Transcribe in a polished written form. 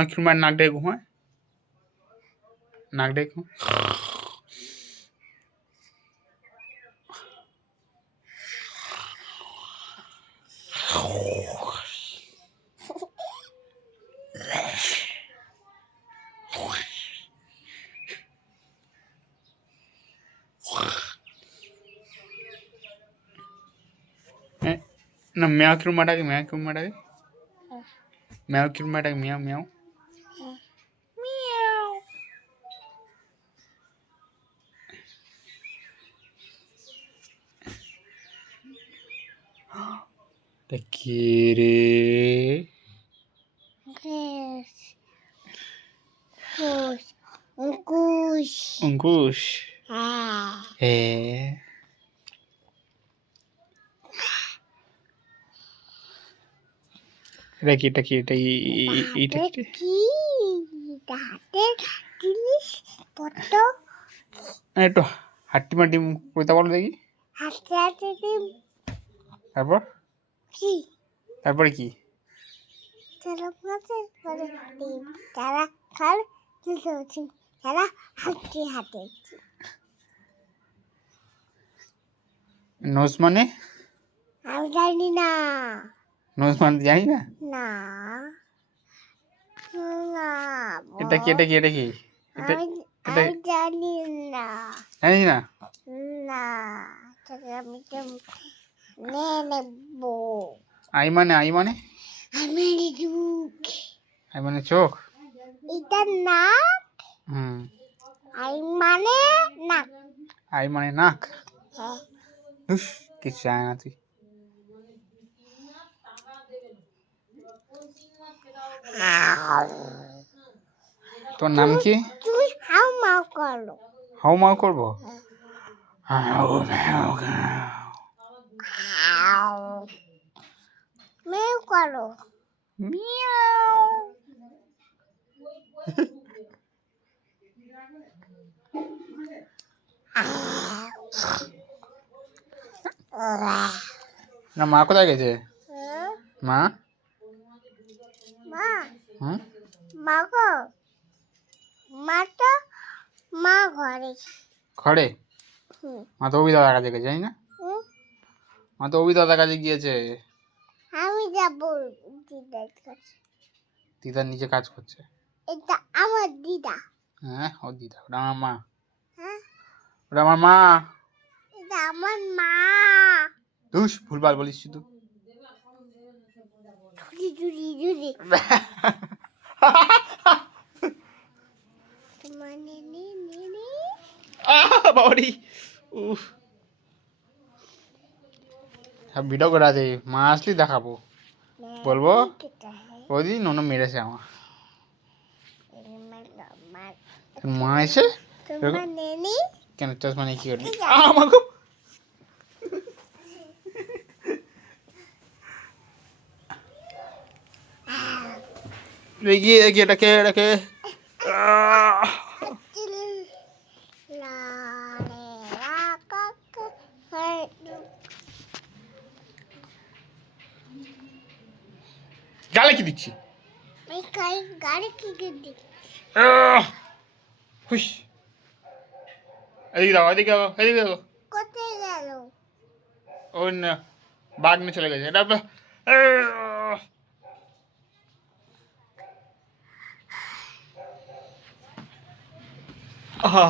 আমার কিরম নাক ডেকে ঘুমায়, নাক ডেকে না ম্যাও কিরম ডাকে, ম্যাও কিরম ডাকে, ম্যাও কিরম ডাকে, ম্যাও ম্যাও কে রে? অঙ্কুশ। অঙ্কুশ। হ্যাঁ। এটা কি, এটা কি, এটা এইটা কি? হাতের জিনিস পত্র একটু হাট্টি মাটি কইতা বলো দেখি। হাতে হাতে তারপর কি? তারপরে কি? তারা তারা খাল তারা হাতে হাতে। নোজ মানে? আমি জানি না। নোজ মানে জানি না। না না এটা কি, এটা কি, এটা কি? আমি জানি না। জানি না। না আমি নেব। আই মানে, আই মানে? আমি চোখ। আই মানে চোখ। এটা নাক। আই মানে নাক। আই মানে নাক। হ্যাঁ। কিছু জানি না তুই। তোর নাম কি? তুই হাউ মাউ করো। হাউ মাউ করবো? হাউ মাউ মেউ করো। মিয়াও। না মা কোথায় গেছে? মা? মা? হুম? মা গো? মা তো মা ঘরে। ঘরে? মা তো অভি দাদার কাছে গেছে, জানি না। মা তো অভি দাদার কাছে গিয়েছে। আমি যাবো দিদার কাছে। দিদার নিচে কাজ করছে। এটা আমার দিদা। হ্যাঁ ও দিদা, ওটা আমার মা। হ্যাঁ ওটা আমার মা। এটা আমার মা। ধুস ভুলভাল বলিস শুধু। জুড়ি জুড়ি জুড়ি। তোমার নেনে নেনে। বাবারি উফ, ভিডিও করে আছে, মা আসলেই দেখাবো, বলবো ওই নোনো মেরেছে আমার। মা এসে তোমার নেনে কেন চশমা নিয়ে কি করবি আমাকে? দেখি দেখি এটাকে এটাকে গালে কি দিচ্ছি? গাড়ি কি দিচ্ছি? হুস এদিকে দাও, এদিকে দাও, এদিকে দাও। কোথায় গেল? ওই না বাঘ নিয়ে চলে গেছে এটা। আহা